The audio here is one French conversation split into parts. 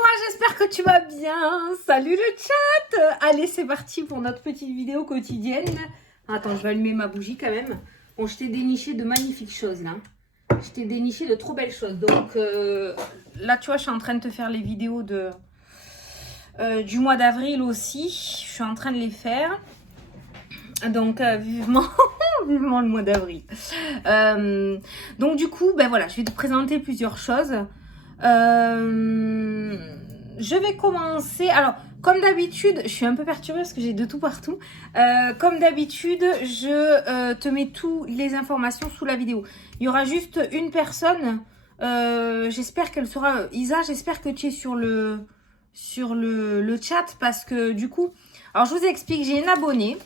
toi, j'espère que tu vas bien. Salut le chat. Allez, c'est parti pour notre petite vidéo quotidienne. Attends, je vais allumer ma bougie quand même. Bon, je t'ai déniché de magnifiques choses là. Je t'ai déniché de trop belles choses. Donc là, tu vois, je suis en train de te faire les vidéos du mois d'avril aussi. Je suis en train de les faire. Donc vivement, vivement le mois d'avril. Donc du coup, ben voilà, je vais te présenter plusieurs choses. Je vais commencer. Alors, comme d'habitude, je suis un peu perturbée parce que j'ai de tout partout. Comme d'habitude, je te mets toutes les informations sous la vidéo. Il y aura juste une personne. J'espère qu'elle sera. Isa, j'espère que tu es sur le chat parce que du coup. Alors, je vous explique, j'ai une abonnée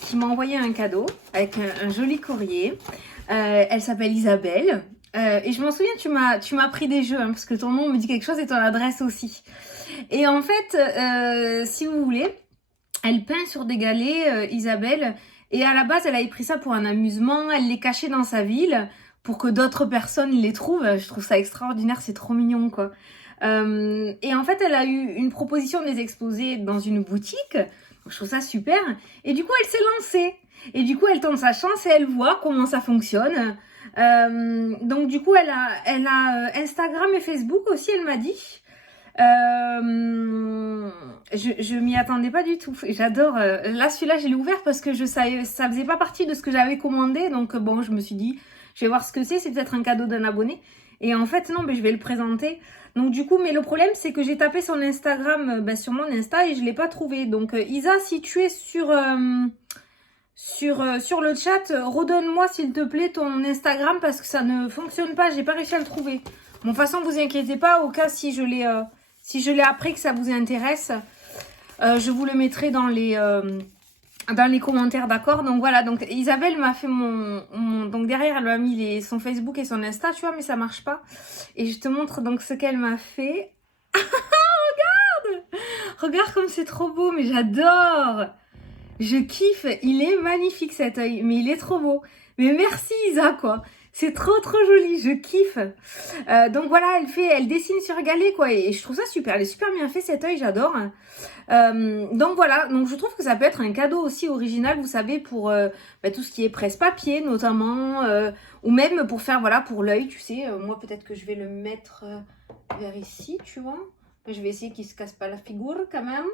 qui m'a envoyé un cadeau avec un joli courrier. Elle s'appelle Isabelle. Et je m'en souviens, tu m'as pris des jeux, hein, parce que ton nom me dit quelque chose et ton adresse aussi. Et en fait, si vous voulez, elle peint sur des galets, Isabelle. Et à la base, elle avait pris ça pour un amusement. Elle les cachait dans sa ville pour que d'autres personnes les trouvent. Je trouve ça extraordinaire, c'est trop mignon, quoi. Et en fait, elle a eu une proposition de les exposer dans une boutique. Donc, je trouve ça super. Et du coup, elle s'est lancée. Et du coup, elle tente sa chance et elle voit comment ça fonctionne. Donc du coup, elle a Instagram et Facebook aussi, elle m'a dit. Je m'y attendais pas du tout. J'adore. Là, celui-là, je l'ai ouvert parce que je savais, ça faisait pas partie de ce que j'avais commandé. Donc bon, je me suis dit, je vais voir ce que c'est. C'est peut-être un cadeau d'un abonné. Et en fait, non, mais je vais le présenter. Donc du coup, mais le problème, c'est que j'ai tapé son Instagram sur mon Insta et je l'ai pas trouvé. Donc Isa, si tu es sur le chat, redonne-moi s'il te plaît ton Instagram parce que ça ne fonctionne pas, j'ai pas réussi à le trouver. Bon, de toute façon, vous inquiétez pas, au cas si je l'ai appris que ça vous intéresse, je vous le mettrai dans les commentaires, d'accord? Donc voilà, donc Isabelle m'a fait donc derrière elle m'a mis son Facebook et son Insta, tu vois, mais ça marche pas. Et je te montre donc ce qu'elle m'a fait. Regarde comme c'est trop beau, mais j'adore. Je kiffe, il est magnifique cet œil, mais il est trop beau. Mais merci Isa, quoi. C'est trop joli, je kiffe. Donc voilà, elle dessine sur galet, quoi. Et je trouve ça super, elle est super bien fait cet œil, j'adore. Donc voilà, donc je trouve que ça peut être un cadeau aussi original, vous savez, pour tout ce qui est presse-papier notamment. Ou même pour faire, voilà, pour l'œil, tu sais. Moi, peut-être que je vais le mettre vers ici, tu vois. Je vais essayer qu'il se casse pas la figure quand même.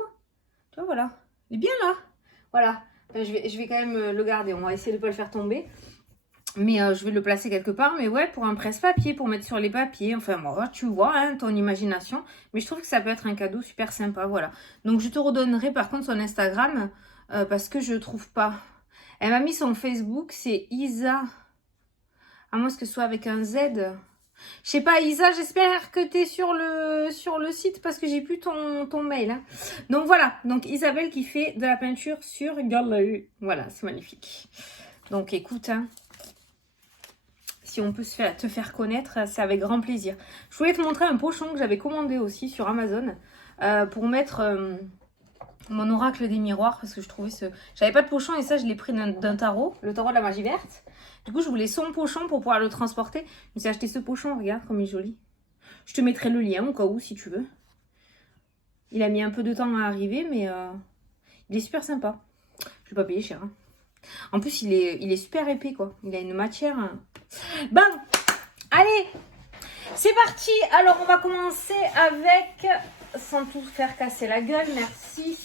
Tu vois, voilà. Il est bien là. Voilà, je vais quand même le garder. On va essayer de ne pas le faire tomber. Mais je vais le placer quelque part. Mais ouais, pour un presse-papier, pour mettre sur les papiers. Enfin, bon, tu vois, hein, ton imagination. Mais je trouve que ça peut être un cadeau super sympa. Voilà. Donc, je te redonnerai par contre son Instagram. Parce que je trouve pas. Elle m'a mis son Facebook. C'est Isa. À moins que ce soit avec un Z. Je sais pas, Isa, j'espère que tu es sur le site parce que j'ai plus ton mail. Hein. Donc voilà, donc Isabelle qui fait de la peinture sur galet. Voilà, c'est magnifique. Donc écoute, hein, si on peut te faire connaître, c'est avec grand plaisir. Je voulais te montrer un pochon que j'avais commandé aussi sur Amazon pour mettre mon oracle des miroirs parce que je trouvais J'avais pas de pochon et ça, je l'ai pris d'un tarot, le tarot de la magie verte. Du coup, je voulais son pochon pour pouvoir le transporter. Je me suis acheté ce pochon, regarde comme il est joli. Je te mettrai le lien au cas où, si tu veux. Il a mis un peu de temps à arriver, mais il est super sympa. Je vais pas payer cher. Hein. En plus, il est super épais, quoi. Il a une matière... Bon, allez, c'est parti. Alors, on va commencer avec... Sans tout faire casser la gueule, merci.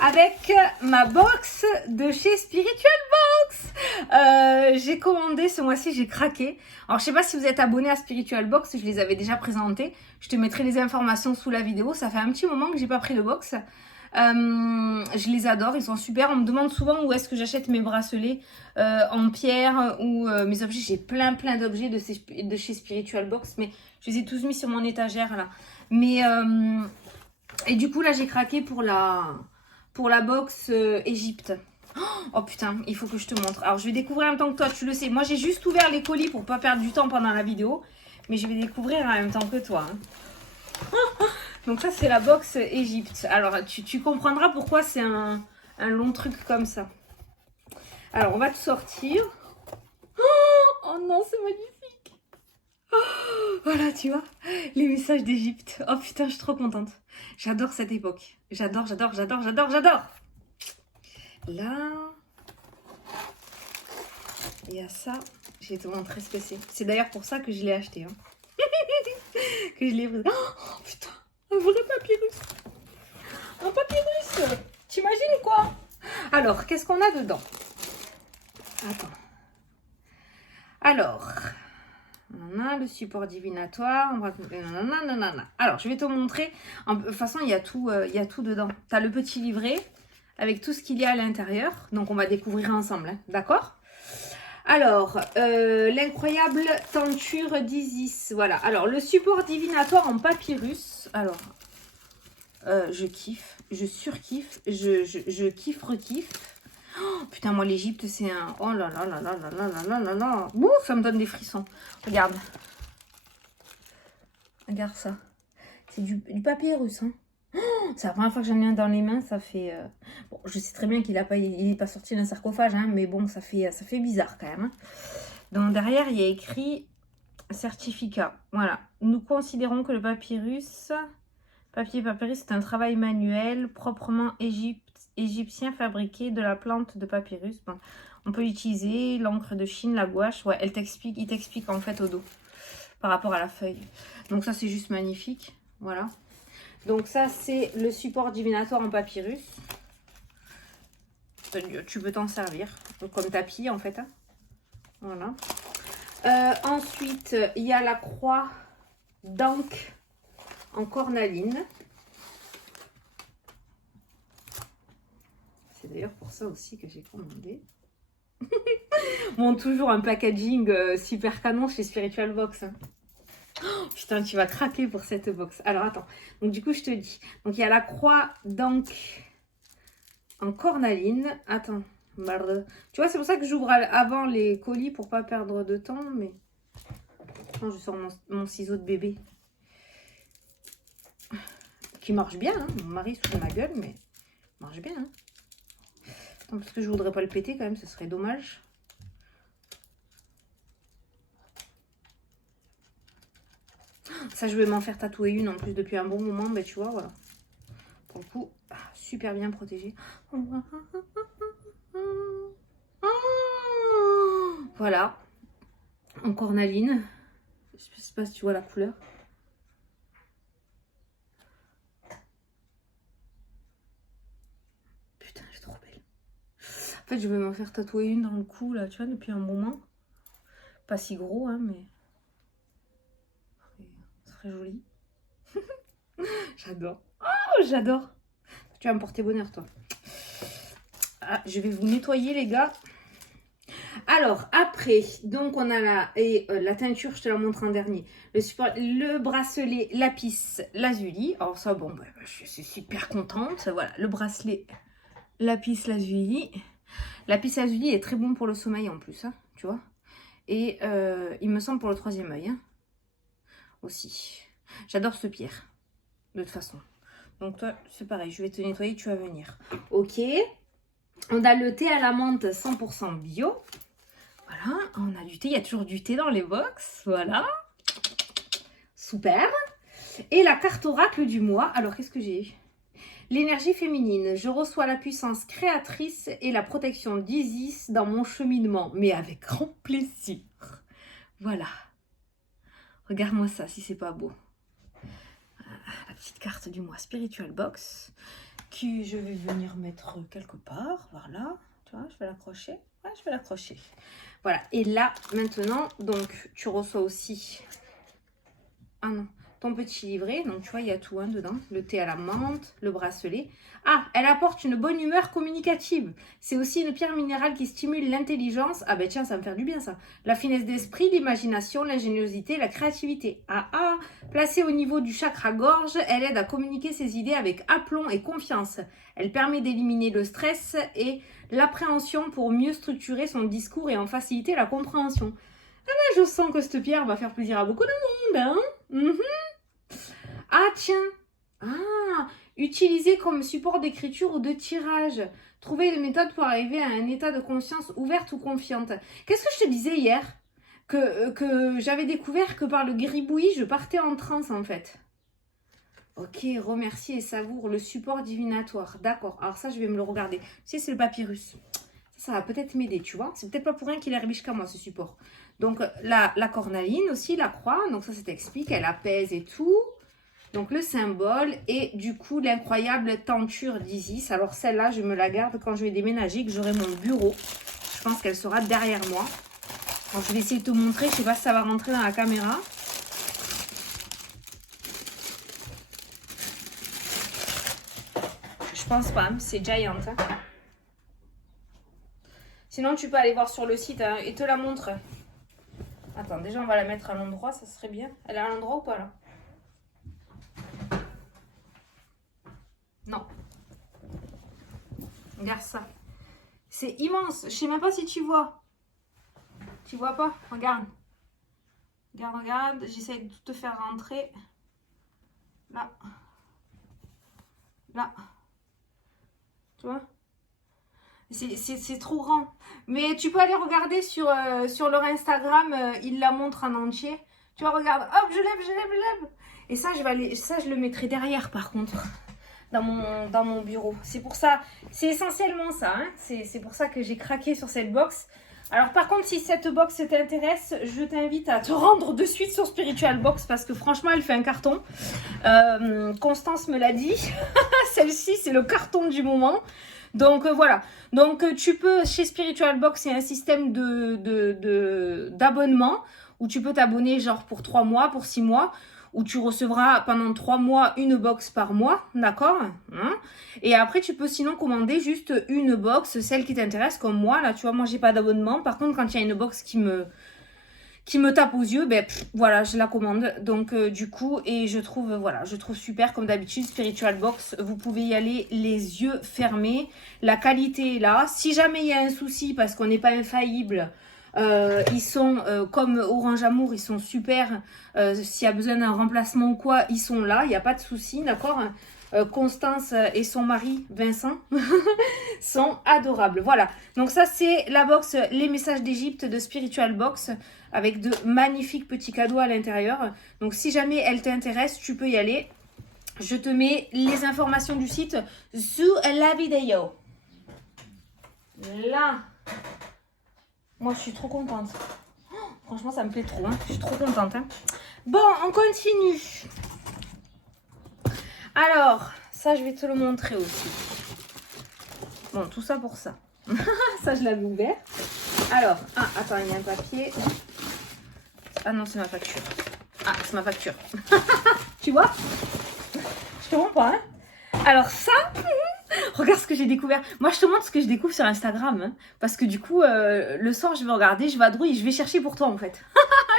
Avec ma box de chez Spiritual Box. J'ai commandé ce mois-ci, j'ai craqué. Alors je sais pas si vous êtes abonné à Spiritual Box, je les avais déjà présentés. Je te mettrai les informations sous la vidéo. Ça fait un petit moment que j'ai pas pris de box. Je les adore, ils sont super. On me demande souvent où est-ce que j'achète mes bracelets en pierre ou mes objets. J'ai plein d'objets de chez Spiritual Box, mais je les ai tous mis sur mon étagère là. Mais et du coup là j'ai craqué pour la box Égypte. Oh putain, il faut que je te montre. Alors je vais découvrir en même temps que toi, tu le sais. Moi j'ai juste ouvert les colis pour pas perdre du temps pendant la vidéo. Mais je vais découvrir en même temps que toi. Hein. Donc ça c'est la box Égypte. Alors tu comprendras pourquoi c'est un long truc comme ça. Alors on va te sortir. Oh non, c'est magnifique. Voilà, tu vois, les messages d'Égypte. Oh putain, je suis trop contente. J'adore cette époque. J'adore, j'adore, j'adore, j'adore, j'adore. Là, il y a ça. Je vais te montrer ce que c'est. C'est d'ailleurs pour ça que je l'ai acheté. Hein. Que je l'ai... Oh putain, un vrai papyrus. Un papyrus. T'imagines quoi? Alors, qu'est-ce qu'on a dedans? Attends. Alors... On a le support divinatoire. Alors, je vais te montrer. De toute façon, il y a tout dedans. Tu as le petit livret avec tout ce qu'il y a à l'intérieur. Donc, on va découvrir ensemble. Hein, d'accord? Alors, l'incroyable tenture d'Isis. Voilà. Alors, le support divinatoire en papyrus. Alors, je kiffe. Je surkiffe. Je kiffe, rekiffe. Oh, putain, moi, l'Égypte, c'est un... Oh là là là là là là là là là. Ouh, ça me donne des frissons. Regarde. Regarde ça. C'est du papyrus. Hein. Oh, c'est la première fois que j'en ai un dans les mains. Ça fait... Bon, je sais très bien qu'il n'est pas sorti d'un sarcophage. Hein, mais bon, ça fait bizarre quand même. Hein. Donc, derrière, il y a écrit certificat. Voilà. Nous considérons que le papyrus... Papier papyrus, c'est un travail manuel proprement égyptien fabriqué de la plante de papyrus. Bon, on peut utiliser l'encre de Chine, la gouache. Ouais, il t'explique en fait au dos par rapport à la feuille. Donc ça, c'est juste magnifique. Voilà. Donc ça, c'est le support divinatoire en papyrus. Tu peux t'en servir comme tapis en fait. Hein. Voilà. Ensuite, il y a la croix d'Ankh en cornaline. C'est d'ailleurs pour ça aussi que j'ai commandé. Bon, toujours un packaging super canon chez Spiritual Box. Hein. Oh, putain, tu vas craquer pour cette box. Alors, attends. Donc, du coup, je te dis. Donc, il y a la croix d'Ankh en cornaline. Attends. Tu vois, c'est pour ça que j'ouvre avant les colis pour pas perdre de temps. Mais... Attends, je sors mon ciseau de bébé. Qui marche bien, hein. Mon mari se fout de ma gueule, mais marche bien. Hein. Attends, parce que je voudrais pas le péter quand même, ce serait dommage. Ça, je vais m'en faire tatouer une en plus depuis un bon moment, mais tu vois, voilà. Pour le coup, super bien protégé. Voilà, en cornaline. Je sais pas si tu vois la couleur. En fait, je vais m'en faire tatouer une dans le cou, là, tu vois, depuis un moment. Pas si gros, hein, mais... Ça serait joli. J'adore. Oh, j'adore. Tu vas me porter bonheur, toi. Ah, je vais vous nettoyer, les gars. Alors, après, donc, on a la teinture, je te la montre en dernier. Le bracelet lapis lazuli. Alors ça, bon, bah, je suis super contente. Voilà, le bracelet lapis lazuli. Lapis lazuli est très bon pour le sommeil en plus, hein, tu vois. Et il me semble pour le troisième œil hein, aussi. J'adore cette pierre, de toute façon. Donc toi, c'est pareil, je vais te nettoyer, tu vas venir. Ok. On a le thé à la menthe 100% bio. Voilà, on a du thé, il y a toujours du thé dans les box. Voilà. Super. Et la carte oracle du mois. Alors, qu'est-ce que j'ai ? L'énergie féminine, je reçois la puissance créatrice et la protection d'Isis dans mon cheminement, mais avec grand plaisir. Voilà. Regarde-moi ça, si c'est pas beau. La petite carte du mois Spiritual Box, que je vais venir mettre quelque part. Voilà. Tu vois, je vais l'accrocher. Ouais, je vais l'accrocher. Voilà. Et là, maintenant, donc, tu reçois aussi... Ah non. Ton petit livret, donc tu vois, il y a tout hein, dedans. Le thé à la menthe, le bracelet. Ah, elle apporte une bonne humeur communicative. C'est aussi une pierre minérale qui stimule l'intelligence. Ah ben tiens, ça va me faire du bien ça. La finesse d'esprit, l'imagination, l'ingéniosité, la créativité. Ah ah, placée au niveau du chakra gorge, elle aide à communiquer ses idées avec aplomb et confiance. Elle permet d'éliminer le stress et l'appréhension pour mieux structurer son discours et en faciliter la compréhension. Ah ben, je sens que cette pierre va faire plaisir à beaucoup de monde, hein. Ah tiens, utilisé comme support d'écriture ou de tirage. Trouver une méthode pour arriver à un état de conscience ouverte ou confiante. Qu'est-ce que je te disais hier ? que j'avais découvert que par le gribouillis, je partais en transe en fait. Ok, remercie et savoure le support divinatoire. D'accord, alors ça, je vais me le regarder. Tu sais, c'est le papyrus. Ça va peut-être m'aider, tu vois. C'est peut-être pas pour rien qu'il est riche qu'à moi, ce support. Donc, la cornaline aussi, la croix. Donc, ça t'explique. Elle apaise et tout. Donc, le symbole. Et du coup, l'incroyable tenture d'Isis. Alors, celle-là, je me la garde quand je vais déménager, que j'aurai mon bureau. Je pense qu'elle sera derrière moi. Alors, je vais essayer de te montrer. Je sais pas si ça va rentrer dans la caméra. Je pense pas. C'est Giant. Hein. Sinon, tu peux aller voir sur le site hein, et te la montre. Attends, déjà, on va la mettre à l'endroit, ça serait bien. Elle est à l'endroit ou pas, là? Non. Regarde ça. C'est immense. Je sais même pas si tu vois. Tu vois pas? Regarde. Regarde, regarde. J'essaie de te faire rentrer. Là. Là. Tu vois? C'est trop grand. Mais tu peux aller regarder sur leur Instagram. Ils la montrent en entier. Tu vois, regarde. Hop, je lève, je lève, je lève. Et ça, je le mettrai derrière, par contre. Dans mon bureau. C'est pour ça. C'est essentiellement ça. Hein. C'est pour ça que j'ai craqué sur cette box. Alors, par contre, si cette box t'intéresse, je t'invite à te rendre de suite sur Spiritual Box. Parce que franchement, elle fait un carton. Constance me l'a dit. Celle-ci, c'est le carton du moment. Donc voilà, donc tu peux, chez Spiritual Box, c'est un système d'abonnement où tu peux t'abonner genre pour 3 mois, pour 6 mois, où tu recevras pendant 3 mois une box par mois, d'accord hein. Et après, tu peux sinon commander juste une box, celle qui t'intéresse, comme moi, là, tu vois, moi, j'ai pas d'abonnement. Par contre, quand il y a une box qui me tape aux yeux, ben voilà, je la commande. Donc du coup, et je trouve, voilà, je trouve super comme d'habitude, Spiritual Box, vous pouvez y aller les yeux fermés. La qualité est là. Si jamais il y a un souci, parce qu'on n'est pas infaillible, ils sont comme Orange Amour, ils sont super. S'il y a besoin d'un remplacement ou quoi, ils sont là, il n'y a pas de souci, d'accord. Constance et son mari Vincent sont adorables. Voilà, donc ça c'est la box Les Messages d'Égypte de Spiritual Box avec de magnifiques petits cadeaux à l'intérieur. Donc si jamais elle t'intéresse, tu peux y aller. Je te mets les informations du site sous la vidéo. Là, moi je suis trop contente. Oh, franchement ça me plaît trop, hein. Je suis trop contente. Hein. Bon, on continue. Alors, ça, je vais te le montrer aussi. Bon, tout ça pour ça. Ça, je l'avais ouvert. Alors, ah, attends, il y a un papier. Ah non, c'est ma facture. Ah, c'est ma facture. Tu vois? Je te montre pas, hein? Alors ça, regarde ce que j'ai découvert. Moi, je te montre ce que je découvre sur Instagram. Hein, parce que du coup, le soir, je vais regarder, je vadrouille, je vais chercher pour toi, en fait.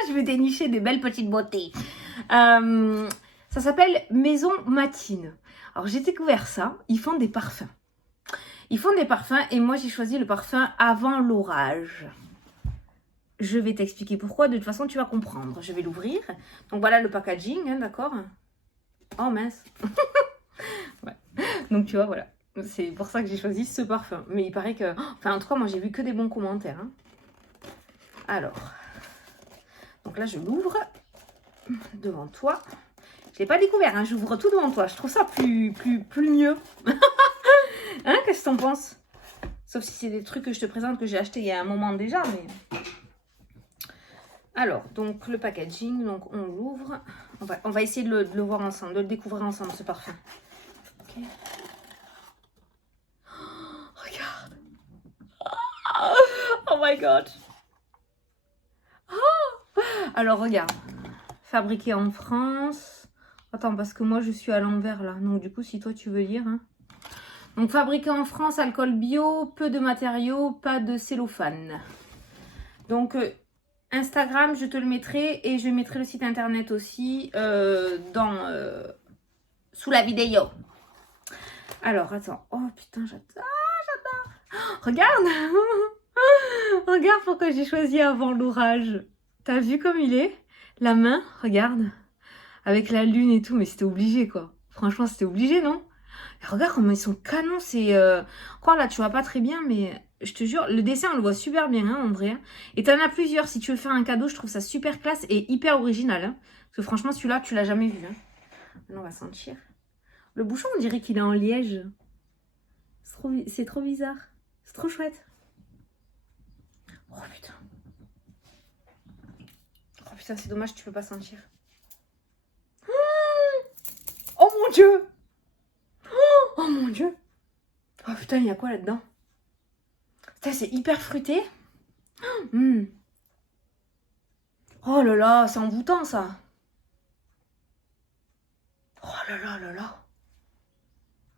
Je vais dénicher des belles petites beautés. Ça s'appelle Maison Matine. Alors, j'ai découvert ça. Ils font des parfums. Ils font des parfums et moi, j'ai choisi le parfum Avant l'orage. Je vais t'expliquer pourquoi. De toute façon, tu vas comprendre. Je vais l'ouvrir. Donc, voilà le packaging, hein, d'accord? Oh, mince. Ouais. Donc, tu vois, voilà. C'est pour ça que j'ai choisi ce parfum. Mais il paraît que... Enfin, en tout cas, moi, j'ai vu que des bons commentaires. Hein. Alors. Donc là, je l'ouvre devant toi. Je l'ai pas découvert, hein, j'ouvre tout devant toi. Je trouve ça plus mieux. Hein, qu'est-ce que t'en penses? Sauf si c'est des trucs que je te présente que j'ai acheté il y a un moment déjà. Mais... Alors, donc le packaging, donc on l'ouvre. On va essayer de le voir ensemble, de le découvrir ensemble, ce parfum. Ok. Oh, regarde. Oh my god. Oh. Alors, regarde. Fabriqué en France. Attends, parce que moi, je suis à l'envers, là. Donc, du coup, si toi, tu veux lire... Hein. Donc, fabriqué en France, alcool bio, peu de matériaux, pas de cellophane. Donc, Instagram, je te le mettrai. Et je mettrai le site internet aussi sous la vidéo. Alors, attends. Oh, putain, j'adore. Oh, regarde. Regarde pourquoi j'ai choisi Avant l'orage. T'as vu comme il est? La main, regarde. Avec la lune et tout, mais c'était obligé, quoi. Franchement, c'était obligé, non? Et regarde comment ils sont canons, c'est... Quoi, là, tu vois pas très bien, mais Je te jure, le dessin, on le voit super bien, hein, en vrai. Hein. Et t'en as plusieurs. Si tu veux faire un cadeau, je trouve ça super classe et hyper original. Hein. Parce que franchement, celui-là, tu l'as jamais vu. Hein. Maintenant, on va sentir. Le bouchon, on dirait qu'il est en liège. C'est trop bizarre. C'est trop chouette. Oh putain. Oh putain, c'est dommage, tu peux pas sentir. Oh mon dieu. Oh mon dieu. Oh putain, il y a quoi là-dedans? Putain, c'est hyper fruité. Mmh. Oh là là, c'est envoûtant ça. Oh là là là là.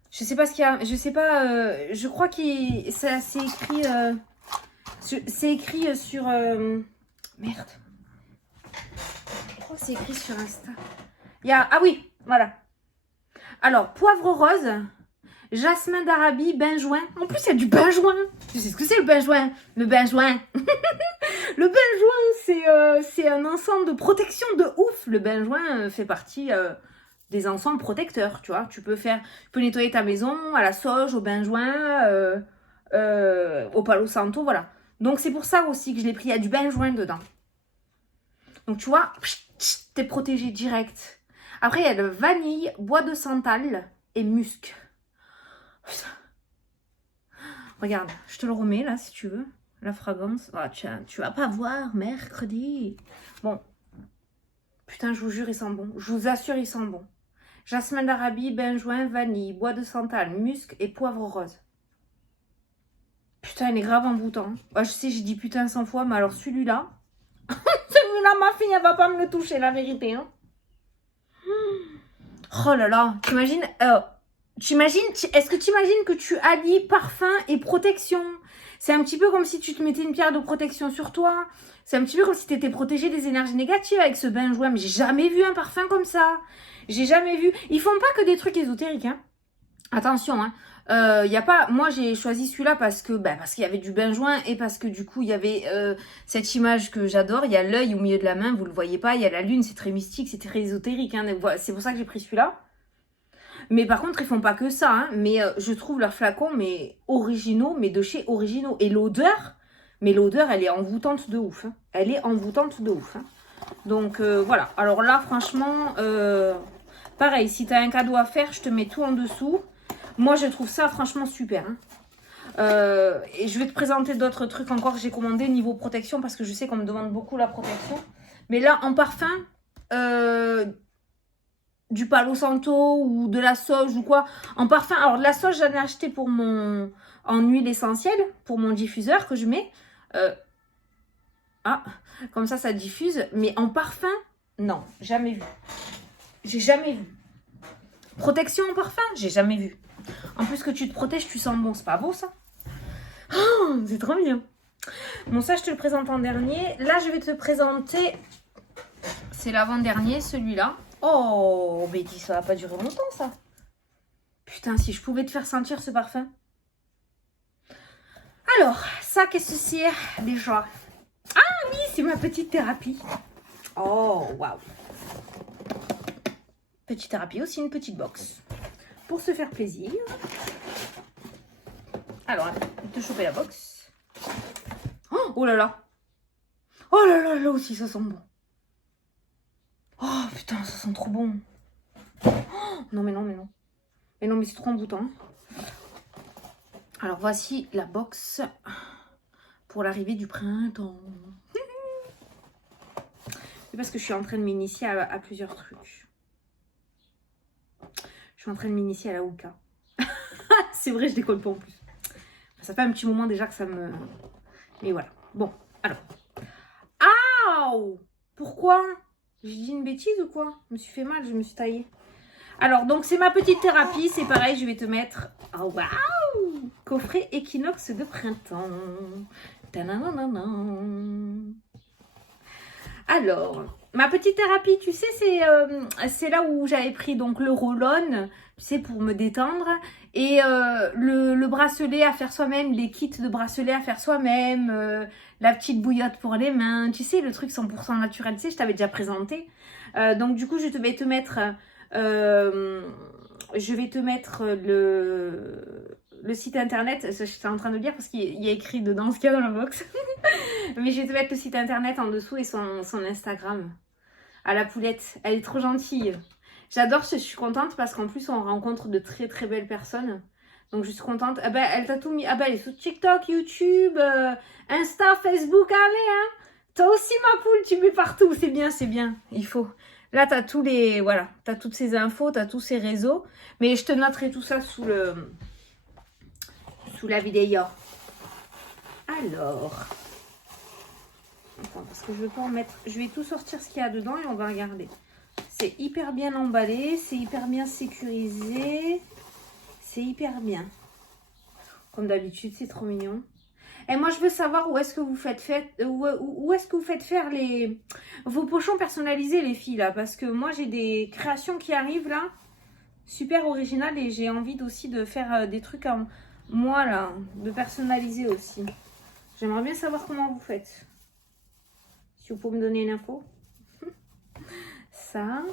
Je sais pas ce qu'il y a. Je sais pas. Je crois que c'est écrit. C'est écrit sur. Merde. Oh, c'est écrit sur Insta. Il y a. Ah oui, voilà. Alors, poivre rose, jasmin d'Arabie, benjoin. En plus, il y a du benjoin. Tu sais ce que c'est le benjoin? Le benjoin. Le benjoin, c'est un ensemble de protection de ouf. Le benjoin fait partie des ensembles protecteurs, tu vois. Tu peux nettoyer ta maison à la sauge, au benjoin, au palo santo, voilà. Donc, c'est pour ça aussi que je l'ai pris. Il y a du benjoin dedans. Donc, tu vois, t'es protégé direct. Après, il y a le vanille, bois de santal et musc. Putain. Regarde, je te le remets là, si tu veux. La fragrance. Oh, tu vas pas voir mercredi. Bon. Putain, je vous jure, il sent bon. Je vous assure, il sent bon. Jasmin d'Arabie, benjoin, vanille, bois de santal, musc et poivre rose. Putain, il est grave envoûtant. Ouais, je sais, j'ai dit putain 100 fois, mais alors celui-là... celui-là, ma fille, elle va pas me le toucher, la vérité. Hein. Oh là là, t'imagines... est-ce que tu imagines que tu allies parfum et protection? C'est un petit peu comme si tu te mettais une pierre de protection sur toi. C'est un petit peu comme si tu étais protégé des énergies négatives avec ce benjoin. Mais j'ai jamais vu un parfum comme ça. J'ai jamais vu. Ils font pas que des trucs ésotériques. Hein. Attention, hein. Y a pas... Moi, j'ai choisi celui-là parce qu'il y avait du benjoin et parce que du coup, il y avait cette image que j'adore. Il y a l'œil au milieu de la main, vous le voyez pas. Il y a la lune, c'est très mystique, c'est très ésotérique. Hein. C'est pour ça que j'ai pris celui-là. Mais par contre, ils font pas que ça. Hein. Mais je trouve leurs flacons, mais originaux, mais de chez originaux. Et l'odeur, elle est envoûtante de ouf. Hein. Elle est envoûtante de ouf. Hein. Donc voilà. Alors là, franchement, pareil, si tu as un cadeau à faire, je te mets tout en dessous. Moi, je trouve ça franchement super. Hein. Et je vais te présenter d'autres trucs encore que j'ai commandé niveau protection parce que je sais qu'on me demande beaucoup la protection. Mais là, en parfum, du palo santo ou de la sauge ou quoi. En parfum, alors de la sauge, j'en ai acheté pour en huile essentielle, pour mon diffuseur que je mets. Comme ça diffuse. Mais en parfum, non, jamais vu. J'ai jamais vu. Protection en parfum, j'ai jamais vu. En plus que tu te protèges, tu sens bon. C'est pas beau ça? Oh, c'est trop bien. Bon, ça, je te le présente en dernier. Là, je vais te présenter... C'est l'avant-dernier, celui-là. Oh, Betty, ça va pas durer longtemps, ça. Putain, si je pouvais te faire sentir ce parfum. Alors, ça, qu'est-ce que c'est déjà? Ah oui, c'est ma petite thérapie. Oh, waouh. Petite thérapie, aussi une petite box. Pour se faire plaisir. Alors, on te choper la box. Oh là là. Oh là là, là aussi, ça sent bon. Oh putain, ça sent trop bon. Oh, non, mais non, mais non. Mais non, mais c'est trop envoûtant. Alors, voici la box pour l'arrivée du printemps. C'est parce que je suis en train de m'initier à plusieurs trucs. Je suis en train de m'initier à la hookah. C'est vrai, je décolle pas en plus. Ça fait un petit moment déjà que ça me... Mais voilà. Bon, alors. Aouh! Pourquoi? J'ai dit une bêtise ou quoi? Je me suis fait mal, je me suis taillée. Alors, donc, c'est ma petite thérapie. C'est pareil, je vais te mettre... Oh, waouh! Coffret équinoxe de printemps. Ta-na-na-na-na. Alors, ma petite thérapie, tu sais, c'est là où j'avais pris donc le roll-on, tu sais, pour me détendre. Et le bracelet à faire soi-même, les kits de bracelet à faire soi-même, la petite bouillotte pour les mains, tu sais, le truc 100% naturel, tu sais, je t'avais déjà présenté. Donc du coup, je vais te mettre le site internet, j'étais en train de lire parce qu'il y a écrit dedans ce qu'il y a dans la box. Mais je vais te mettre le site internet en dessous et son Instagram. À la poulette, elle est trop gentille. J'adore, je suis contente parce qu'en plus on rencontre de très très belles personnes. Donc je suis contente. Ah ben, elle t'a tout mis. Ah ben elle est sur TikTok, YouTube, Insta, Facebook, allez hein. Toi aussi ma poule, tu mets partout. C'est bien, il faut. Là t'as tous les... Voilà, t'as toutes ces infos, t'as tous ces réseaux. Mais je te noterai tout ça sous la vidéo. Alors... Attends, parce que je veux pas en mettre... Je vais tout sortir ce qu'il y a dedans et on va regarder. C'est hyper bien emballé, c'est hyper bien sécurisé. C'est hyper bien. Comme d'habitude, c'est trop mignon. Et moi, je veux savoir où est-ce que vous faites faire vos pochons personnalisés, les filles, là. Parce que moi, j'ai des créations qui arrivent, là. Super originales. Et j'ai envie aussi de faire des trucs en moi, là. De personnaliser aussi. J'aimerais bien savoir comment vous faites. Si vous pouvez me donner une info. Ça.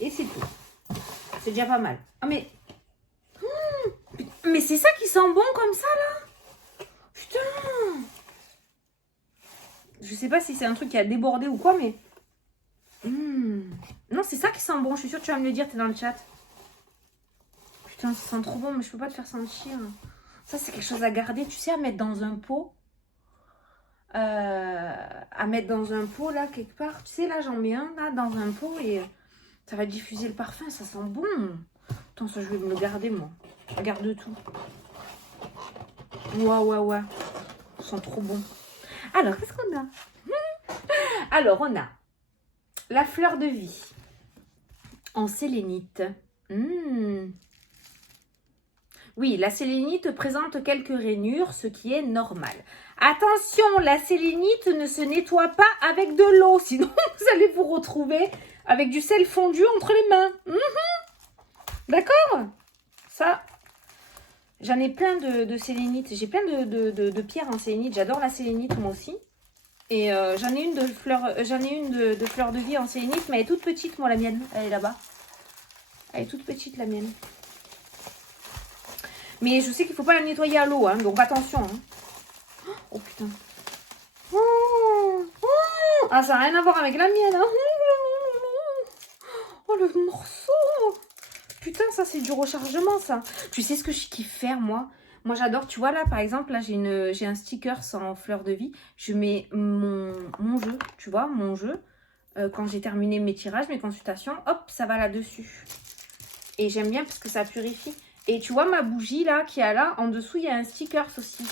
Et c'est tout. C'est déjà pas mal. Ah, mais... Mais c'est ça qui sent bon comme ça, là? Putain! Je sais pas si c'est un truc qui a débordé ou quoi, mais... Non, c'est ça qui sent bon. Je suis sûre que tu vas me le dire, t'es dans le chat. Putain, ça sent trop bon, mais je peux pas te faire sentir. Ça, c'est quelque chose à garder, tu sais, à mettre dans un pot. À mettre dans un pot, là, quelque part. Tu sais, là, j'en mets un, là, dans un pot, et ça va diffuser le parfum. Ça sent bon. Attends, ça, je vais me le garder, moi. Je garde tout. Ouais. Ça sent trop bon. Alors, qu'est-ce qu'on a? Alors, on a la fleur de vie en sélénite. Oui, la sélénite présente quelques rainures, ce qui est normal. Attention, la sélénite ne se nettoie pas avec de l'eau, sinon vous allez vous retrouver avec du sel fondu entre les mains. D'accord? Ça, j'en ai plein de sélénite. J'ai plein de pierres en sélénite. J'adore la sélénite, moi aussi. Et j'en ai une de fleur de vie en sélénite, mais elle est toute petite, moi, la mienne. Elle est là-bas. Elle est toute petite, la mienne. Mais je sais qu'il ne faut pas la nettoyer à l'eau, hein, donc attention. Hein. Oh putain. Ah, ça n'a rien à voir avec la mienne. Hein. Oh, le morceau. Putain, ça, c'est du rechargement, ça. Tu sais ce que je kiffe faire, moi? Moi, j'adore, tu vois, là, par exemple, là, j'ai un sticker sans fleur de vie. Je mets mon jeu, tu vois, mon jeu. Quand j'ai terminé mes tirages, mes consultations, hop, ça va là-dessus. Et j'aime bien parce que ça purifie. Et tu vois, ma bougie, là, qui est là, en dessous, il y a un sticker aussi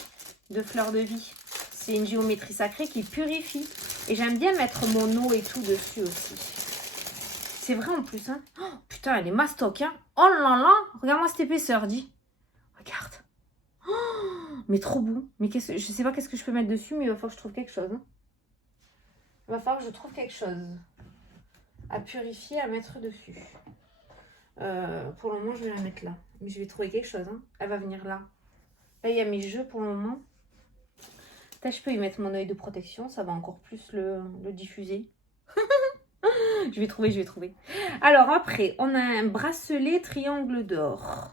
de fleur de vie. C'est une géométrie sacrée qui purifie. Et j'aime bien mettre mon eau et tout dessus aussi. C'est vrai en plus, hein. Oh, putain, elle est mastoc, hein. Oh là là, regarde-moi cette épaisseur, dis. Regarde. Oh, mais trop beau. Mais je sais pas qu'est-ce que je peux mettre dessus, mais il va falloir que je trouve quelque chose. Hein. Il va falloir que je trouve quelque chose à purifier, à mettre dessus. Pour le moment, je vais la mettre là. Mais je vais trouver quelque chose. Hein. Elle va venir là. Là, il y a mes jeux pour le moment. Peut-être je peux y mettre mon œil de protection. Ça va encore plus le diffuser. Je vais trouver. Alors après, on a un bracelet triangle d'or.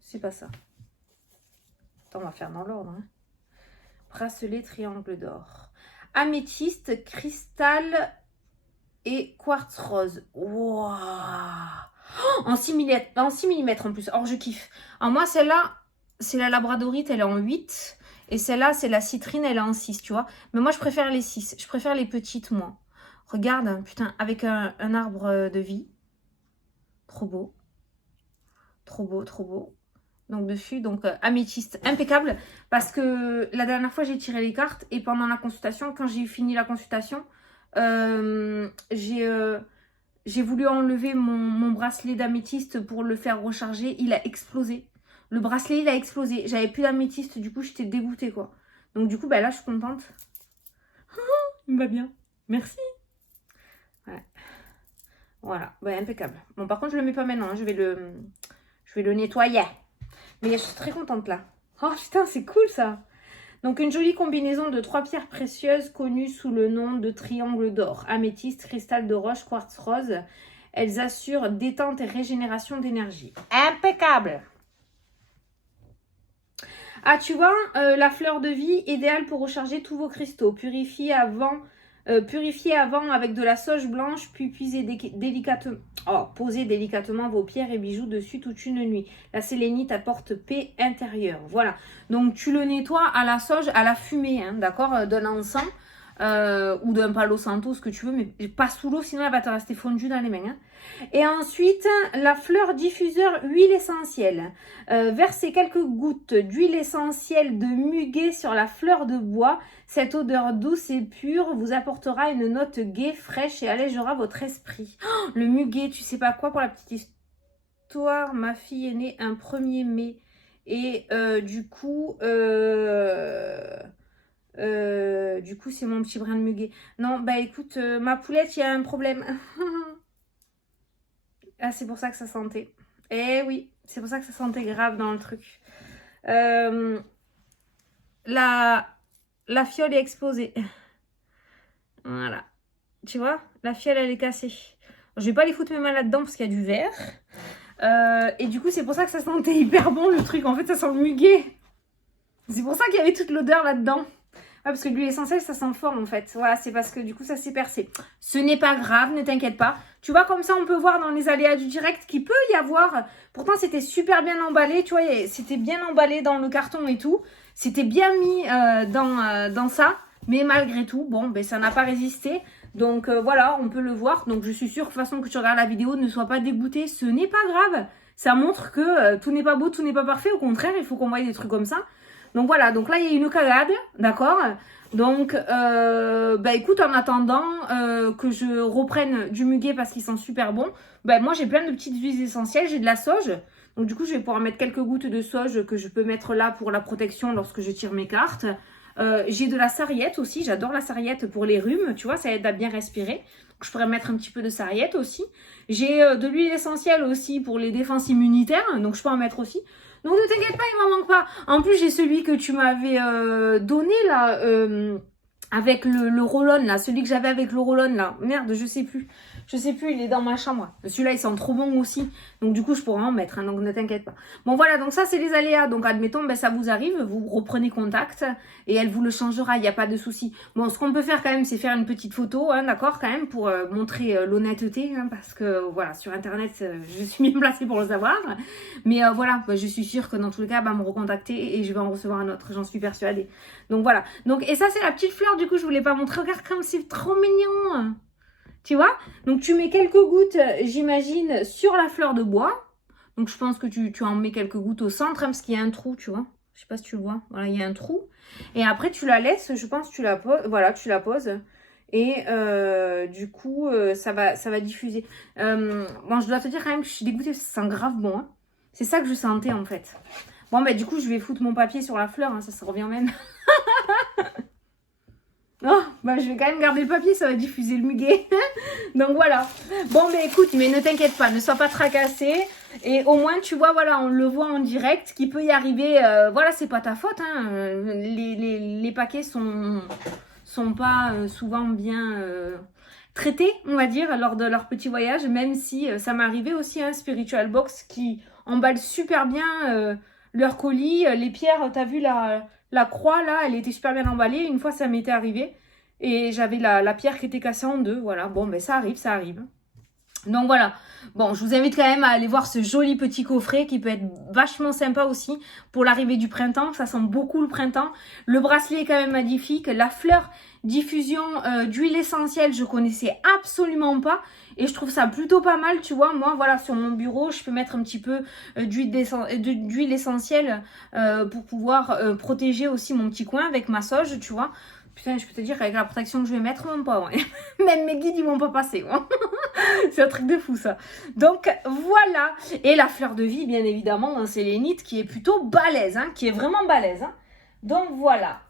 C'est pas ça. Attends, on va faire dans l'ordre. Hein. Bracelet triangle d'or. Améthyste, cristal et quartz rose. Waouh, en 6 mm en plus. Or, je kiffe. Alors, moi, celle-là, c'est la labradorite, elle est en 8. Et celle-là, c'est la citrine, elle est en 6, tu vois. Mais moi, je préfère les 6. Je préfère les petites, moi. Regarde, putain, avec un arbre de vie. Trop beau. Trop beau. Donc, dessus, donc, améthyste, impeccable. Parce que la dernière fois, j'ai tiré les cartes. Et pendant la consultation, quand j'ai fini la consultation, j'ai voulu enlever mon bracelet d'améthyste pour le faire recharger. Il a explosé. Le bracelet, il a explosé. J'avais plus d'améthyste. Du coup, j'étais dégoûtée, quoi. Donc, du coup, bah, là, je suis contente. Il me va bien. Merci. Ouais. Voilà. Bah, impeccable. Bon, par contre, je le mets pas maintenant. Hein. Je vais le nettoyer. Mais je suis très contente, là. Oh, putain, c'est cool, ça. Donc, une jolie combinaison de 3 pierres précieuses connues sous le nom de triangle d'or. Améthyste, cristal de roche, quartz rose. Elles assurent détente et régénération d'énergie. Impeccable. Ah, tu vois, la fleur de vie, idéale pour recharger tous vos cristaux. Purifiez avant avec de la sauge blanche, puis délicatement, posez délicatement vos pierres et bijoux dessus toute une nuit. La sélénite apporte paix intérieure. Voilà. Donc, tu le nettoies à la sauge, à la fumée, hein, d'accord, d'un encens ou d'un palo santo, ce que tu veux, mais pas sous l'eau, sinon elle va te rester fondue dans les mains. Hein. Et ensuite, la fleur diffuseur huile essentielle. Versez quelques gouttes d'huile essentielle de muguet sur la fleur de bois. Cette odeur douce et pure vous apportera une note gaie, fraîche et allégera votre esprit. Oh, le muguet, tu sais pas quoi pour la petite histoire. Ma fille est née un 1er mai. Et du coup, c'est mon petit brin de muguet. Non, bah écoute, ma poulette, il y a un problème. Ah, c'est pour ça que ça sentait. Eh oui, c'est pour ça que ça sentait grave dans le truc. La fiole est exposée. Voilà. Tu vois, la fiole, elle est cassée. Je vais pas les foutre mes mains là-dedans parce qu'il y a du verre. Et du coup, c'est pour ça que ça sentait hyper bon le truc. En fait, ça sent le muguet. C'est pour ça qu'il y avait toute l'odeur là-dedans. Ouais, parce que l'huile essentielle, ça sent fort en fait. Voilà, c'est parce que du coup, ça s'est percé. Ce n'est pas grave, ne t'inquiète pas. Tu vois, comme ça, on peut voir dans les aléas du direct qu'il peut y avoir... Pourtant, c'était super bien emballé, tu vois, c'était bien emballé dans le carton et tout. C'était bien mis dans ça. Mais malgré tout, bon, ben, ça n'a pas résisté. Donc voilà, on peut le voir. Donc je suis sûre que de toute façon que tu regardes la vidéo, ne sois pas dégoûté. Ce n'est pas grave. Ça montre que tout n'est pas beau, tout n'est pas parfait. Au contraire, il faut qu'on voie des trucs comme ça. Donc voilà, donc là il y a une cagade, d'accord. Donc bah écoute, en attendant que je reprenne du muguet parce qu'il sent super bon, bah moi j'ai plein de petites huiles essentielles, j'ai de la sauge. Donc du coup je vais pouvoir mettre quelques gouttes de sauge que je peux mettre là pour la protection lorsque je tire mes cartes. J'ai de la sarriette aussi, j'adore la sarriette pour les rhumes, tu vois, ça aide à bien respirer. Donc, je pourrais mettre un petit peu de sarriette aussi. J'ai de l'huile essentielle aussi pour les défenses immunitaires, donc je peux en mettre aussi. Donc ne t'inquiète pas, il m'en manque pas. En plus, j'ai celui que tu m'avais donné là, avec le roll-on là, celui que j'avais avec le roll-on là. Merde, je sais plus. Je sais plus, il est dans ma chambre. Celui-là, il sent trop bon aussi. Donc du coup, je pourrais en mettre, hein, donc ne t'inquiète pas. Bon voilà, donc ça c'est les aléas. Donc admettons, ben, ça vous arrive, vous reprenez contact et elle vous le changera, il n'y a pas de souci. Bon, ce qu'on peut faire quand même, c'est faire une petite photo, hein, d'accord, quand même, pour montrer l'honnêteté, hein, parce que voilà, sur internet, je suis bien placée pour le savoir. Mais voilà, ben, je suis sûre que dans tous les cas, elle va me recontacter et je vais en recevoir un autre, j'en suis persuadée. Donc voilà. Donc, et ça c'est la petite fleur, du coup, je voulais pas montrer. Regarde comme c'est trop mignon. Tu vois? Donc tu mets quelques gouttes, j'imagine, sur la fleur de bois. Donc je pense que tu en mets quelques gouttes au centre, hein, parce qu'il y a un trou, tu vois. Je sais pas si tu le vois. Voilà, il y a un trou. Et après tu la laisses, je pense, tu la poses. Voilà, tu la poses. Et du coup, ça va diffuser. Bon, je dois te dire quand même que je suis dégoûtée, ça sent grave bon. Hein. C'est ça que je sentais en fait. Bon, bah du coup, je vais foutre mon papier sur la fleur, hein, ça se revient même. Oh, bah je vais quand même garder le papier, ça va diffuser le muguet. Donc voilà. Bon, mais écoute, mais ne t'inquiète pas, ne sois pas tracassé. Et au moins, tu vois, voilà, on le voit en direct, qu'il peut y arriver. Voilà, c'est pas ta faute. Hein. Les paquets sont pas souvent bien traités, on va dire, lors de leur petit voyage. Même si ça m'est arrivé aussi, un Spiritual Box qui emballe super bien leur colis. Les pierres, t'as vu la croix là, elle était super bien emballée. Une fois, ça m'était arrivé. Et j'avais la pierre qui était cassée en deux. Voilà, bon, ben ça arrive, ça arrive. Donc voilà, bon, je vous invite quand même à aller voir ce joli petit coffret qui peut être vachement sympa aussi pour l'arrivée du printemps. Ça sent beaucoup le printemps. Le bracelet est quand même magnifique. La fleur diffusion d'huile essentielle, je connaissais absolument pas. Et je trouve ça plutôt pas mal, tu vois. Moi, voilà, sur mon bureau, je peux mettre un petit peu d'huile essentielle pour pouvoir protéger aussi mon petit coin avec ma sauge, tu vois. Putain, je peux te dire qu'avec la protection que je vais mettre, même pas, ouais. Même mes guides, ils vont pas passer, ouais. C'est un truc de fou, ça. Donc, voilà. Et la fleur de vie, bien évidemment, en sélénite, qui est plutôt balèze, hein, qui est vraiment balèze, hein. Donc, voilà.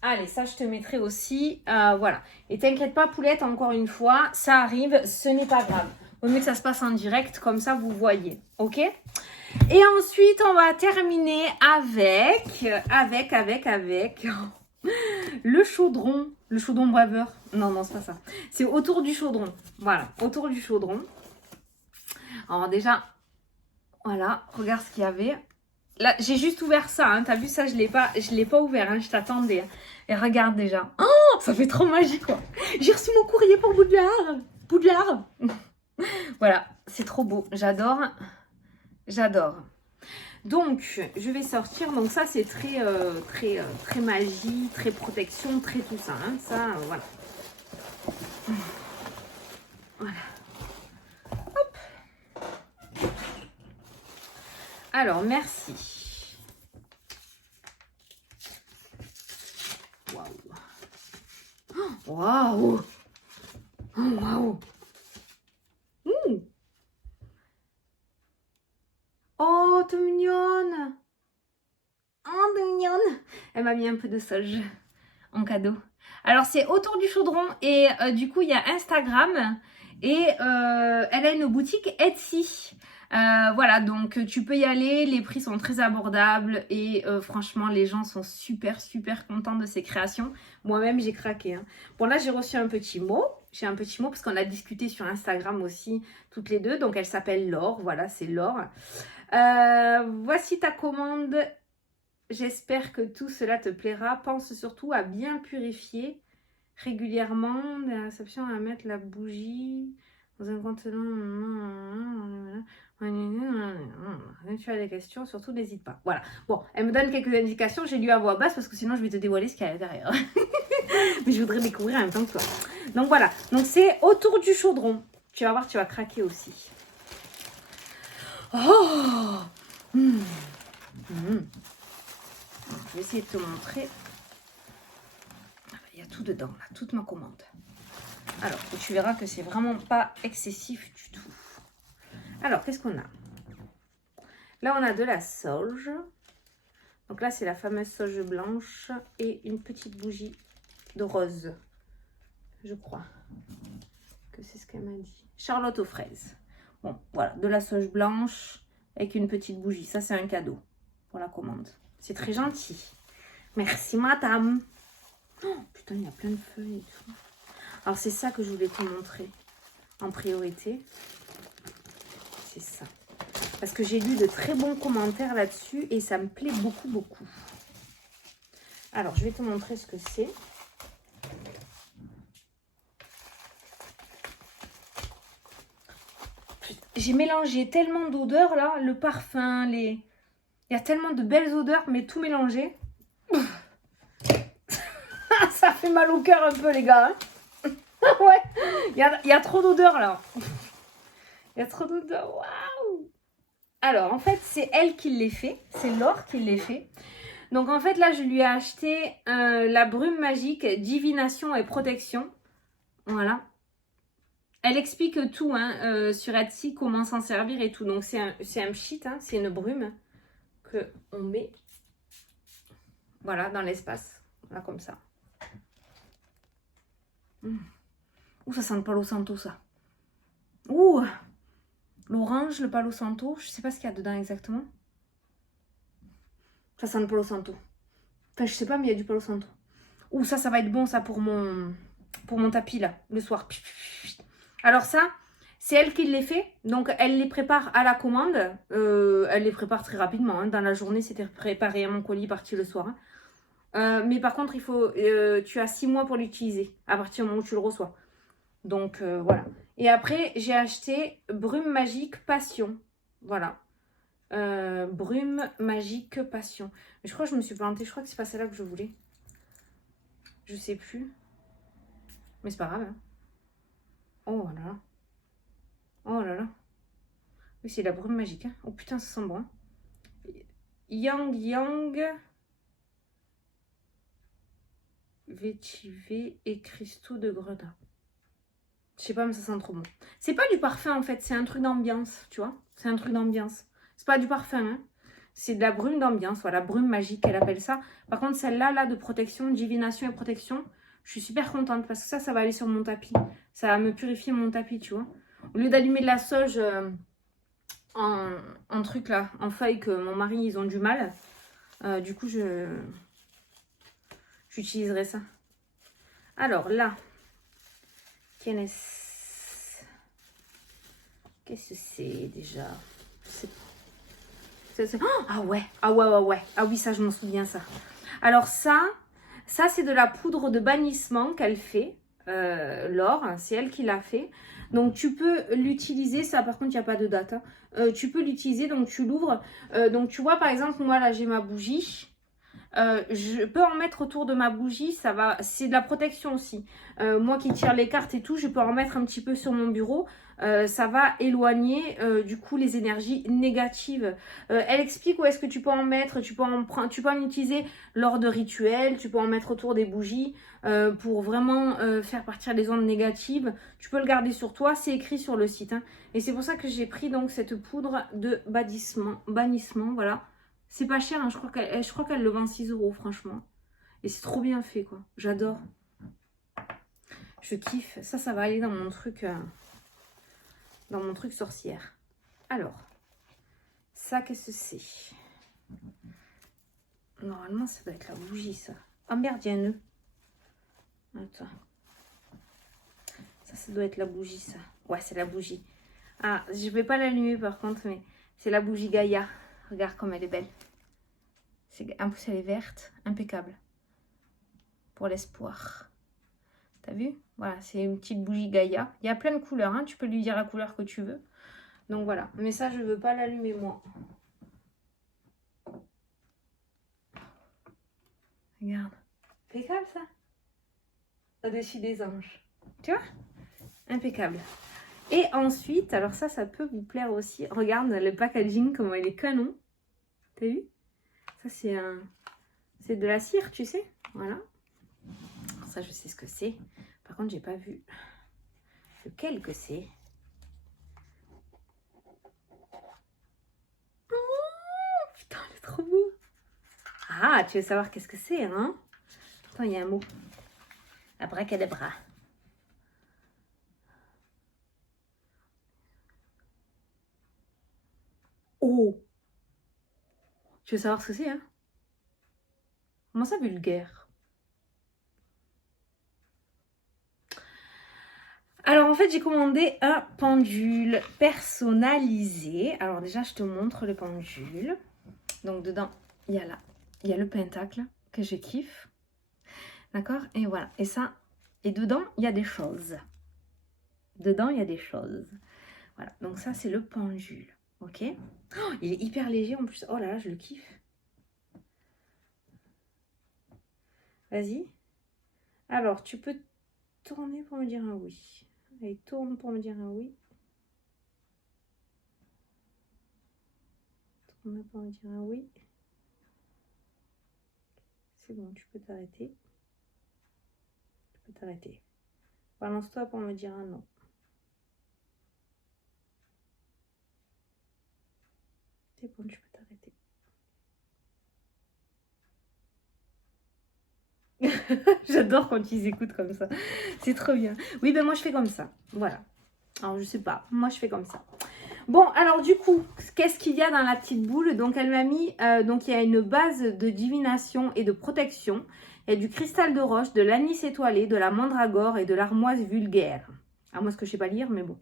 Allez, ça, je te mettrai aussi, voilà. Et t'inquiète pas, poulette, encore une fois, ça arrive, ce n'est pas grave. Vaut mieux que ça se passe en direct, comme ça, vous voyez, ok? Et ensuite, on va terminer avec le chaudron braveur. Non, c'est pas ça. C'est autour du chaudron. Voilà, autour du chaudron. Alors déjà, voilà, regarde ce qu'il y avait. Là, j'ai juste ouvert ça, hein. T'as vu ça, je l'ai pas ouvert, hein. Je t'attendais. Hein. Et regarde déjà. Oh, ça fait trop magique, quoi. J'ai reçu mon courrier pour Poudlard. Poudlard. Voilà, c'est trop beau. J'adore. J'adore. Donc, je vais sortir. Donc ça, c'est très magie, très protection, très tout ça. Hein. Ça, voilà. Voilà. Hop. Alors, merci. Waouh. Waouh. Waouh. Oh, t'es mignonne. Oh, t'es mignonne. Elle m'a mis un peu de sauge en cadeau. Alors, c'est autour du chaudron et du coup, il y a Instagram et elle a une boutique Etsy. Voilà, donc tu peux y aller, les prix sont très abordables et franchement, les gens sont super contents de ces créations. Moi-même, j'ai craqué. Hein. Bon, là, j'ai reçu un petit mot. J'ai un petit mot parce qu'on a discuté sur Instagram aussi, toutes les deux. Donc, elle s'appelle Laure. Voilà, c'est Laure. Voici ta commande. J'espère que tout cela te plaira. Pense surtout à bien purifier régulièrement des réceptions, à mettre la bougie dans un contenant. Si tu as des questions, surtout n'hésite pas. Voilà. Bon, elle me donne quelques indications. J'ai lu à voix basse parce que sinon je vais te dévoiler ce qu'il y a à l'intérieur. Mais je voudrais découvrir en même temps que toi. Donc voilà. Donc c'est autour du chaudron. Tu vas voir, tu vas craquer aussi. Oh Je vais essayer de te montrer. Il y a tout dedans, là, toute ma commande. Alors, tu verras que c'est vraiment pas excessif du tout. Alors, qu'est-ce qu'on a? Là, on a de la sauge. Donc là, c'est la fameuse sauge blanche et une petite bougie de rose. Je crois que c'est ce qu'elle m'a dit. Charlotte aux fraises. Bon, voilà, de la sauge blanche avec une petite bougie. Ça, c'est un cadeau pour la commande. C'est très gentil. Merci, madame. Oh, putain, il y a plein de feuilles et tout. Alors, c'est ça que je voulais te montrer en priorité. C'est ça. Parce que j'ai lu de très bons commentaires là-dessus et ça me plaît beaucoup. Alors, je vais te montrer ce que c'est. J'ai mélangé tellement d'odeurs là, le parfum, il y a tellement de belles odeurs, mais tout mélangé. Ça fait mal au cœur un peu, les gars. Hein. Ouais, il y a trop d'odeurs là. Il y a trop d'odeurs. Waouh! Alors, en fait, c'est elle qui les fait. C'est Laure qui les fait. Donc, en fait, là, je lui ai acheté la brume magique, divination et protection. Voilà. Elle explique tout hein, sur Etsy, comment s'en servir et tout. Donc, c'est un pchit, hein, c'est une brume qu'on met voilà, dans l'espace. Voilà, comme ça. Ouh, ça sent le Palo Santo, ça. Ouh, l'orange, le Palo Santo. Je sais pas ce qu'il y a dedans exactement. Ça sent le Palo Santo. Enfin, je sais pas, mais il y a du Palo Santo. Ouh, ça va être bon, ça, pour mon tapis, là, le soir. Alors ça, c'est elle qui les fait. Donc, elle les prépare à la commande. Elle les prépare très rapidement. Hein. Dans la journée, c'était préparé à mon colis, parti le soir. Hein. Mais par contre, tu as 6 mois pour l'utiliser, à partir du moment où tu le reçois. Donc, voilà. Et après, j'ai acheté Brume Magique Passion. Voilà. Brume Magique Passion. Mais je crois que je me suis plantée. Je crois que c'est pas celle-là que je voulais. Je sais plus. Mais c'est pas grave. Hein. Oh là là. Oh là là. Oui, c'est la brume magique. Hein. Oh putain, ça sent bon. Hein. Yang, vétiver et cristaux de grenat. Je sais pas, mais ça sent trop bon. C'est pas du parfum en fait, c'est un truc d'ambiance, tu vois. C'est un truc d'ambiance. C'est pas du parfum, hein. C'est de la brume d'ambiance, voilà, brume magique, elle appelle ça. Par contre, celle-là, là, de protection, divination et protection, je suis super contente parce que ça va aller sur mon tapis. Ça va me purifier mon tapis, tu vois. Au lieu d'allumer de la sauge en truc là, en feuille que mon mari, ils ont du mal, du coup, j'utiliserai ça. Alors là, qu'est-ce que c'est déjà? Ah ouais, ouais. Ah oui, ça, je m'en souviens, ça. Alors ça c'est de la poudre de bannissement qu'elle fait, Laure, c'est elle qui l'a fait. Donc tu peux l'utiliser, ça par contre il n'y a pas de date. Hein. Tu peux l'utiliser, donc tu l'ouvres. Donc tu vois par exemple, moi là j'ai ma bougie. Je peux en mettre autour de ma bougie, ça va, c'est de la protection aussi. Moi qui tire les cartes et tout, je peux en mettre un petit peu sur mon bureau. Ça va éloigner du coup les énergies négatives. Elle explique où est-ce que tu peux en mettre, tu peux en utiliser lors de rituels, tu peux en mettre autour des bougies pour vraiment faire partir les ondes négatives. Tu peux le garder sur toi, c'est écrit sur le site. Hein. Et c'est pour ça que j'ai pris donc cette poudre de bannissement, voilà. C'est pas cher, hein, je crois qu'elle le vend 6 euros, franchement. Et c'est trop bien fait, quoi. J'adore. Je kiffe. Ça va aller dans mon truc sorcière. Alors, ça, qu'est-ce que c'est? Normalement, ça doit être la bougie, ça. Ah merde, il y a un nœud. Attends. Ça doit être la bougie, ça. Ouais, c'est la bougie. Ah, je vais pas l'allumer, par contre, mais c'est la bougie Gaïa. Regarde comme elle est belle. En plus, elle est verte, impeccable. Pour l'espoir. T'as vu? Voilà, c'est une petite bougie Gaïa. Il y a plein de couleurs, hein. Tu peux lui dire la couleur que tu veux. Donc voilà. Mais ça, je veux pas l'allumer, moi. Regarde. Impeccable, ça. Au-dessus des anges. Tu vois? Impeccable. Et ensuite, alors ça peut vous plaire aussi. Regarde le packaging, comment il est canon. T'as vu? Ça, c'est de la cire, tu sais. Voilà. Ça, je sais ce que c'est. Par contre, j'ai pas vu lequel que c'est. Oh, putain, il est trop beau. Ah, tu veux savoir qu'est-ce que c'est, hein? Attends, il y a un mot. Abracadabra. Oh! Tu veux savoir ce que c'est, hein? Comment ça, vulgaire? Alors, en fait, j'ai commandé un pendule personnalisé. Alors, déjà, je te montre le pendule. Donc, dedans, il y a le pentacle que je kiffe. D'accord? Et voilà. Et ça, et dedans, il y a des choses. Dedans, il y a des choses. Voilà. Donc, ça, c'est le pendule. Ok? Oh, il est hyper léger en plus. Oh là là, je le kiffe. Vas-y. Alors, tu peux tourner pour me dire un oui. Allez, tourne pour me dire un oui. Tourne pour me dire un oui. C'est bon, tu peux t'arrêter. Tu peux t'arrêter. Balance-toi pour me dire un non. C'est bon, tu peux t'arrêter. J'adore quand ils écoutent comme ça. C'est trop bien. Oui, ben moi je fais comme ça. Voilà. Alors je sais pas. Moi je fais comme ça. Bon, alors du coup, qu'est-ce qu'il y a dans la petite boule? Donc elle m'a mis, donc il y a une base de divination et de protection. Il y a du cristal de roche, de l'anis étoilé, de la mandragore et de l'armoise vulgaire. Ah, moi ce que je sais pas lire, mais bon.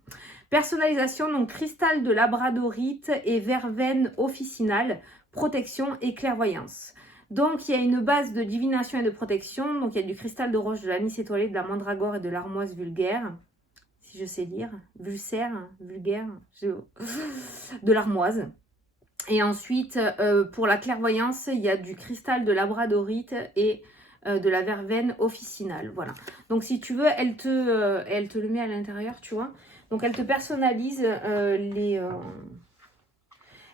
Personnalisation, donc cristal de labradorite et verveine officinale, protection et clairvoyance. Donc, il y a une base de divination et de protection. Donc, il y a du cristal de roche, de l'anis étoilé, de la mandragore et de l'armoise vulgaire. Si je sais lire. Vulgaire. De l'armoise. Et ensuite, pour la clairvoyance, il y a du cristal de labradorite et de la verveine officinale. Voilà. Donc, si tu veux, elle te le met à l'intérieur, tu vois. Donc, elle te personnalise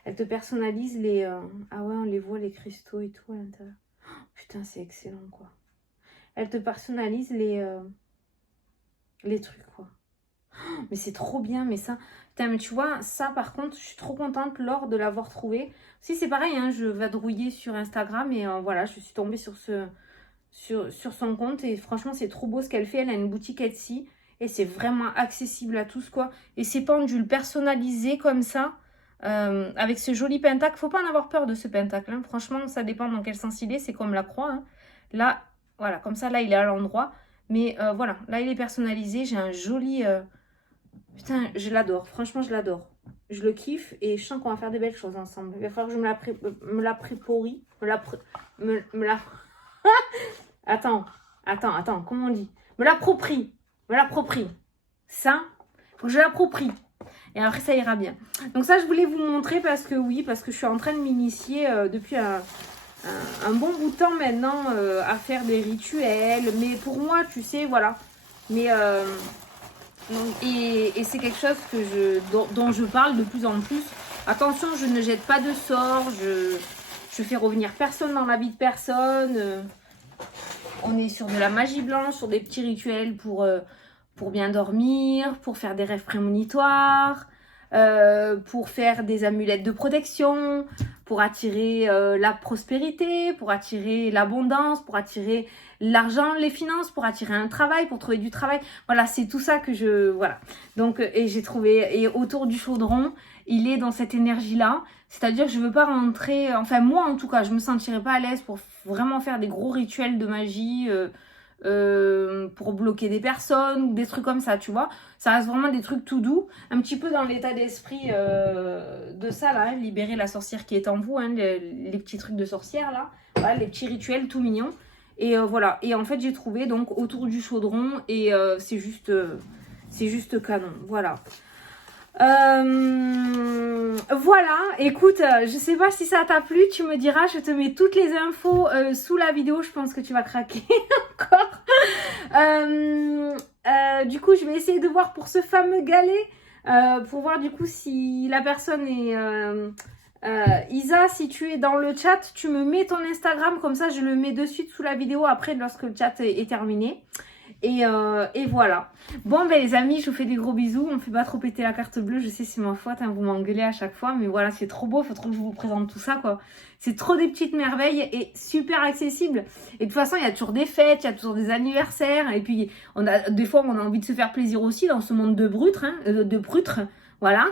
Elle te personnalise les... Ah ouais, on les voit, les cristaux et tout à l'intérieur. Oh, putain, c'est excellent, quoi. Elle te personnalise les trucs, quoi. Oh, mais c'est trop bien, mais ça... Putain, mais tu vois, ça, par contre, je suis trop contente, Laure, de l'avoir trouvé. Si, c'est pareil, hein, je vadrouillais sur Instagram et voilà, je suis tombée sur son compte. Et franchement, c'est trop beau ce qu'elle fait. Elle a une boutique Etsy et c'est vraiment accessible à tous, quoi. Et ces pendules personnalisées comme ça... avec ce joli pentacle, faut pas en avoir peur de ce pentacle, hein. Franchement ça dépend dans quel sens il est, c'est comme la croix, hein. Là, voilà, comme ça, là il est à l'endroit, mais voilà, là il est personnalisé, j'ai un joli, putain, je l'adore, franchement je l'adore, Je le kiffe et je sens qu'on va faire des belles choses ensemble. Il va falloir que je me l'approrie. Attends, comment on dit? Me l'approprie. Ça, faut que je l'approprie. Et après, ça ira bien. Donc ça, je voulais vous montrer parce que oui, parce que je suis en train de m'initier depuis un bon bout de temps maintenant à faire des rituels. Mais pour moi, tu sais, voilà. Mais et c'est quelque chose dont je parle de plus en plus. Attention, je ne jette pas de sorts. Je fais revenir personne dans la vie de personne. On est sur de la magie blanche, sur des petits rituels pour bien dormir, pour faire des rêves prémonitoires, pour faire des amulettes de protection, pour attirer la prospérité, pour attirer l'abondance, pour attirer l'argent, les finances, pour attirer un travail, pour trouver du travail. Voilà, c'est tout ça que je... Voilà. Donc, et j'ai trouvé... Et autour du chaudron, il est dans cette énergie-là. C'est-à-dire que je ne veux pas rentrer... Enfin, moi, en tout cas, je ne me sentirais pas à l'aise pour vraiment faire des gros rituels de magie... pour bloquer des personnes ou des trucs comme ça, tu vois. Ça reste vraiment des trucs tout doux, un petit peu dans l'état d'esprit de ça là, hein, libérer la sorcière qui est en vous, hein, les petits trucs de sorcière là, voilà, les petits rituels tout mignons. Et voilà, et en fait j'ai trouvé donc autour du chaudron et c'est juste canon, voilà. Voilà, écoute, je sais pas si ça t'a plu, tu me diras, je te mets toutes les infos sous la vidéo, je pense que tu vas craquer encore. Du coup, je vais essayer de voir pour ce fameux galet, pour voir du coup si la personne est... Isa, si tu es dans le chat, tu me mets ton Instagram, comme ça je le mets de suite sous la vidéo après lorsque le chat est terminé. Et voilà. Bon, ben les amis, je vous fais des gros bisous. On ne fait pas trop péter la carte bleue. Je sais, c'est ma faute. Hein, vous m'engueulez à chaque fois. Mais voilà, c'est trop beau. Il faut trop que je vous présente tout ça, quoi. C'est trop des petites merveilles et super accessible. Et de toute façon, il y a toujours des fêtes, il y a toujours des anniversaires. Et puis, des fois, on a envie de se faire plaisir aussi dans ce monde de prutres. Hein, de prutres. Voilà.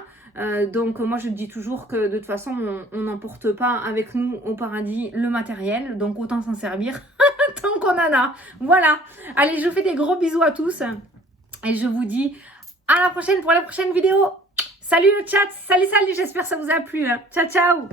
Donc moi je dis toujours que de toute façon on n'emporte pas avec nous au paradis le matériel, donc autant s'en servir tant qu'on en a. Voilà, allez, je vous fais des gros bisous à tous et je vous dis à la prochaine pour la prochaine vidéo. Salut le chat, salut, j'espère que ça vous a plu, hein. Ciao ciao.